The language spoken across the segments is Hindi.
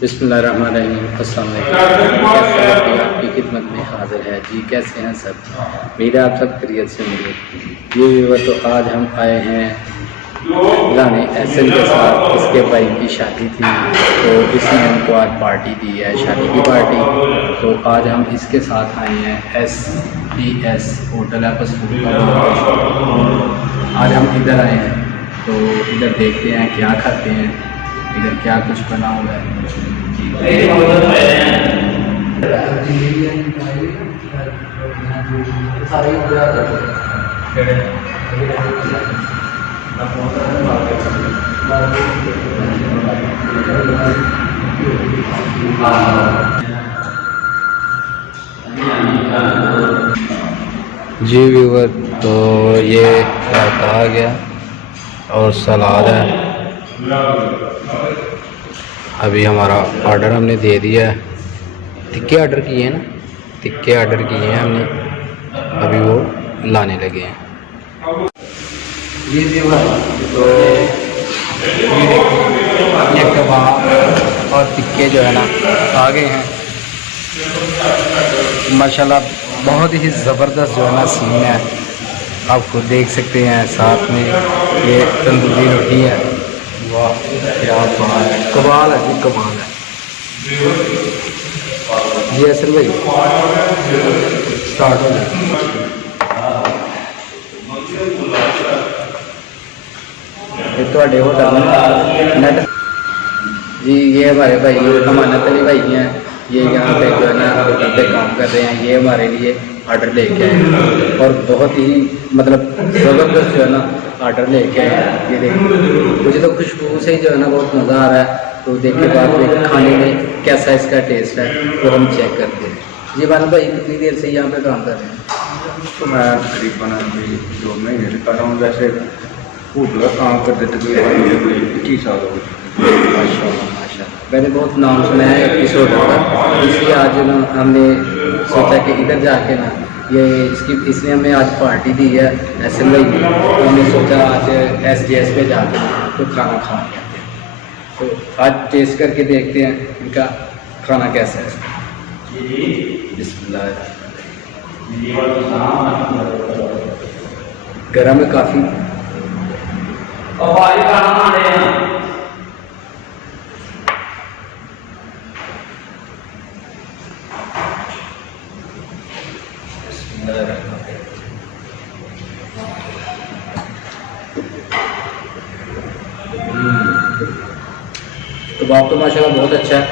बिस्मिल्लाहिर्रहमानिर्रहीम। अस्सलाम वालेकुम। कैसे हैं? आपकी खिदमत में हाजिर है जी। कैसे हैं सब? मेरा आप सब खैरियत से मिले। ये तो आज हम आए हैं लाने एसएल के साथ। इसके भाई की शादी थी तो इसने हमको आज पार्टी दी है, शादी की पार्टी। तो आज हम इसके साथ आए हैं। SPS होटल है पसूल का। आज हम इधर आए हैं तो इधर देखते हैं क्या खाते हैं, इधर क्या कुछ बना हुआ है। जी व्यूवर, तो ये रायता आ गया और सलाद है। अभी हमारा ऑर्डर हमने दे दिया है। टिक्के ऑर्डर किए हैं ना, टिक्के ऑर्डर किए हैं हमने, अभी वो लाने लगे हैं। ये तो ये कबाब और टिक्के जो है ना आ गए हैं माशाल्लाह। बहुत ही ज़बरदस्त जो है ना सीन है, आप खुद देख सकते हैं। साथ में ये तंदूरी रोटी है। वाह क्या बात है, कमाल है जी, कमाल है जी। असल भाई स्टार्ट हो जाए। ये होटल नेट जी, ये हमारे भाई अमानत अली भाई हैं। ये यहाँ पे जो है ना होटल पे काम कर रहे हैं। ये हमारे लिए ऑर्डर लेके आए हैं और बहुत ही मतलब ज़बरदस्त जो है ना ऑर्डर लेके आए हैं। ये देखिए, मुझे तो खुशबू से ही जो है ना बहुत मज़ा आ रहा है। तो देखने बाद में खाने में कैसा इसका टेस्ट है तो हम चेक करते हैं। जी बानू भाई, कितनी देर से यहाँ पे काम कर रहे हैं? तो मैं तकरीबन 2 महीने से कर रहा हूँ। वैसे होटल का काम करते तकरीबन 21 साल हो गए। माशाल्लाह माशाल्लाह। मैंने बहुत नाम सुना है इस होटल का, इसलिए आज ना हमने सोचा कि इधर जाके ना इसने हमें आज पार्टी दी है एसएल भाई की। तो हमने सोचा आज SGS पे जाके तो खाना खाएंगे। तो आज टेस्ट करके देखते हैं इनका खाना कैसा है। बिस्मिल्लाह। गरम है काफ़ी। कबाब तो माशाल्लाह बहुत अच्छा है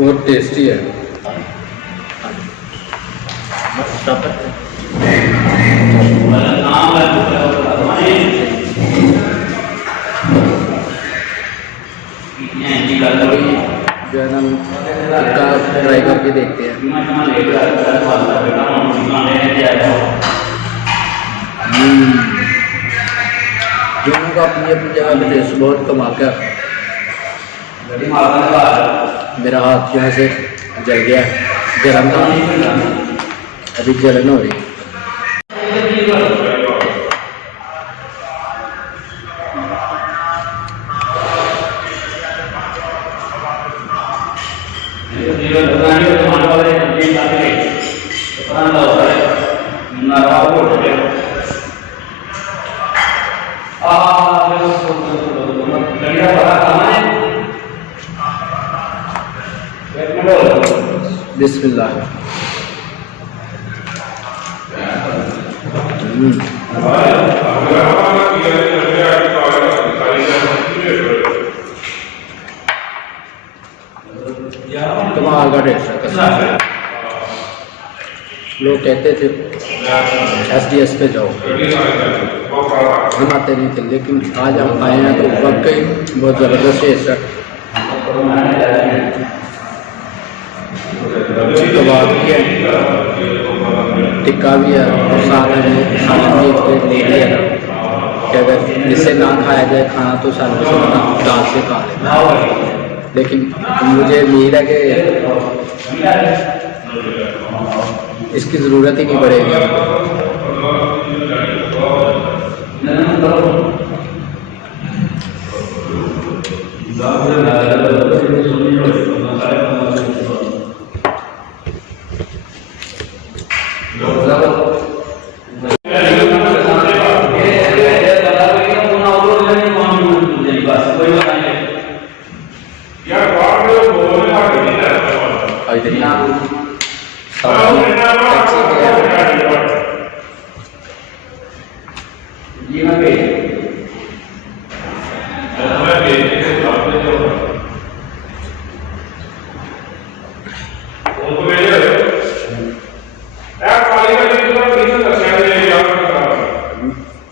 और टेस्टी है। जो है ना ट्राई करके देखते हैं। दोनों का अपनी अपनी जगह पे टेस्ट बहुत कमाल का। मेरा हाथ जो है से जल गया, गर्म था, अभी जलन हो रही है। बिस्मिल्लाह। कमाल का टेस्ट है। लोग कहते थे SGS पे जाओ, हम आते नहीं थे, लेकिन आज हम आए हैं तो वाकई बहुत ज़बरदस्त टेस्ट है। कबाब भी है, टिक्का भी है और साथ में खाना भी एक प्लेट ले लिया था कि अगर इससे ना खाया जाए खाना तो सालों से बना दाल से खा लेना। लेकिन मुझे उम्मीद है कि इसकी ज़रूरत ही नहीं पड़ेगी।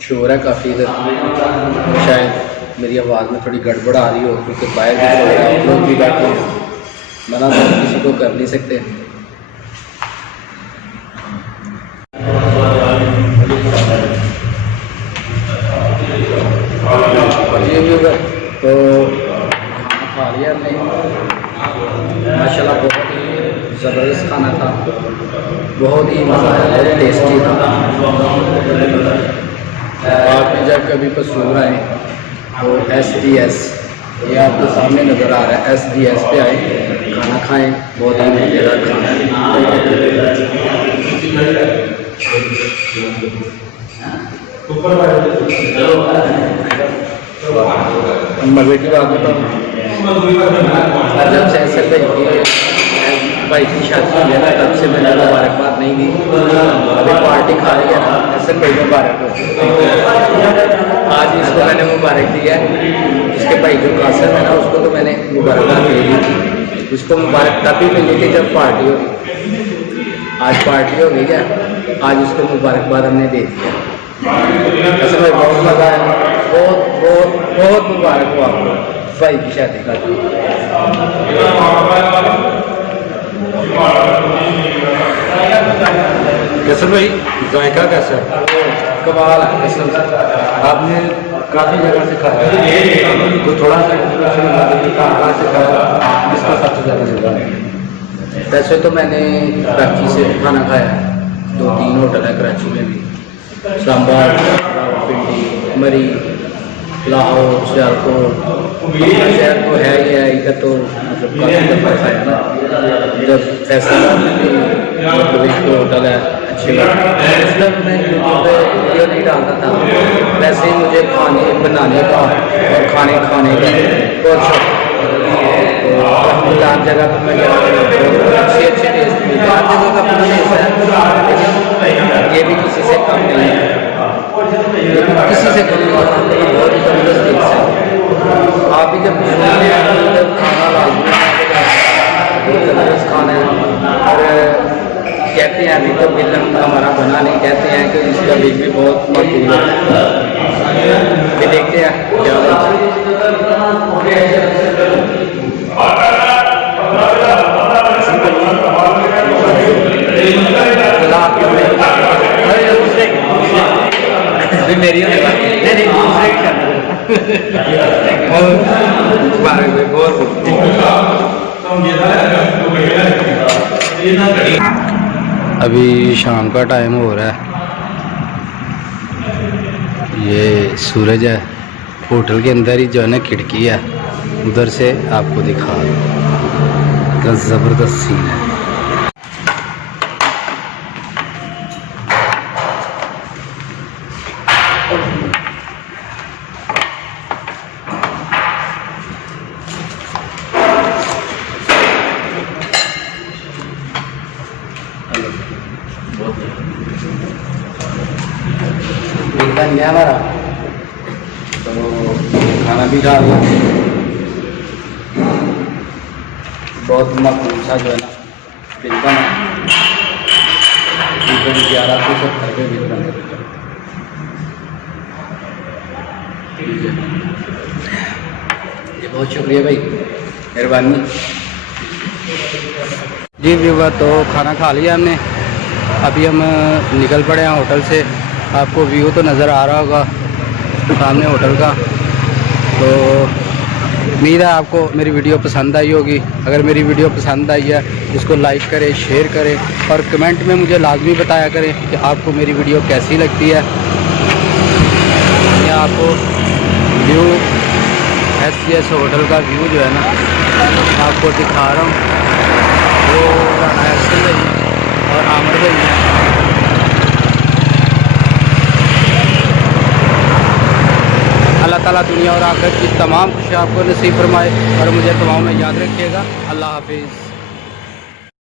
शोर है काफ़ी इधर, शायद मेरी आवाज़ में थोड़ी गड़बड़ आ रही हो क्योंकि बाहर भी शोर है, आप लोग भी बैठे हैं, मना तो किसी को कर नहीं सकते। ये भी तो खाना खा लिया हमने, माशाल्लाह बहुत ही ज़बरदस्त खाना था, बहुत ही मज़ा आया, बहुत टेस्टी था। आप भी जब कभी कसूर आए तो SDS, ये आपके सामने नज़र आ रहा है, SDS पे आए, खाना खाएं, बहुत ही मज़ेदार खाना है। मज़े की बात बताऊँ, जब से ऐसे भाई की शादी हुई है ना, तब से मैंने मुबारकबाद नहीं दी। अभी पार्टी खा रही है ना, ऐसे भाई मुबारक हो, आज इसको मैंने मुबारक दी है। इसके भाई जो कासिम है ना, उसको तो मैंने मुबारकबाद दे दी, उसको मुबारक तभी मिली थी जब पार्टी हो गई। आज पार्टी हो गई है, आज उसको मुबारकबाद हमने दे दिया। ऐसे भाई बहुत मज़ा आया, बहुत बहुत बहुत मुबारक हो आपको भाई की शादी का। कैसे भाई, जायका कैसा है? कमाल है कसम से। आपने काफ़ी जगह से खाया, तो थोड़ा सा कहाँ से खाया, इसका सबसे ज़्यादा मज़ा है? वैसे तो मैंने कराची से खाना खाया, 2-3 होटल है कराची में भी, सांबा, पिंडी, मरी, लाहौर, सियालकोट। शहर तो है ही है, इधर तो मतलब काफ़ी दफ़ा खाया ना। जब फैसलाबाद में भी मतलब एक होटल है अच्छी बात, इसलिए मैं यूट्यूब पे वीडियो नहीं डालता था, वैसे ही मुझे खाने बनाने का और खाने का बहुत शौक। तो हर जगह पर मैं अच्छे टेस्ट मिलते, हर जगह का अपना टेस्ट है, लेकिन ये भी किसी से कम नहीं है, किसी से कम नहीं है, बहुत ही ज़बरदस्त टेस्ट है। आप भी जब खाना लाजमी बहुत ज़बरदस्त खाना है। और कहते हैं अभी तो बिल हमारा बना नहीं, कहते हैं कि इसका बिल भी बहुत मकबूल है, ये देखते हैं क्या होता है। मेरी अभी शाम का टाइम हो रहा है, ये सूरज है, होटल के अंदर ही जो है ना खिड़की है, उधर से आपको दिखा रहा, ज़बरदस्त सीन है। बन गया हमारा, तो खाना भी खा लिया, बहुत मकबूल सा जो है ना बिल बना, तकरीबन 1170 रुपये बिल बने। जी बहुत शुक्रिया भाई, मेहरबानी जी। व्यूवर तो खाना खा लिया हमने, अभी हम निकल पड़े हैं होटल से। आपको व्यू तो नज़र आ रहा होगा सामने होटल का। तो उम्मीद है आपको मेरी वीडियो पसंद आई होगी। अगर मेरी वीडियो पसंद आई है इसको लाइक करें, शेयर करें और कमेंट में मुझे लाजमी बताया करें कि आपको मेरी वीडियो कैसी लगती है। या आपको व्यू SCS होटल का व्यू जो है ना आपको दिखा रहा हूँ। वो राना एहसन भाई और आमिर भाई हैं। अल्लाह ताला दुनिया और आखिरत की तमाम खुशियाँ आपको नसीब फरमाए और मुझे दुआओं में याद रखिएगा। अल्लाह हाफिज़।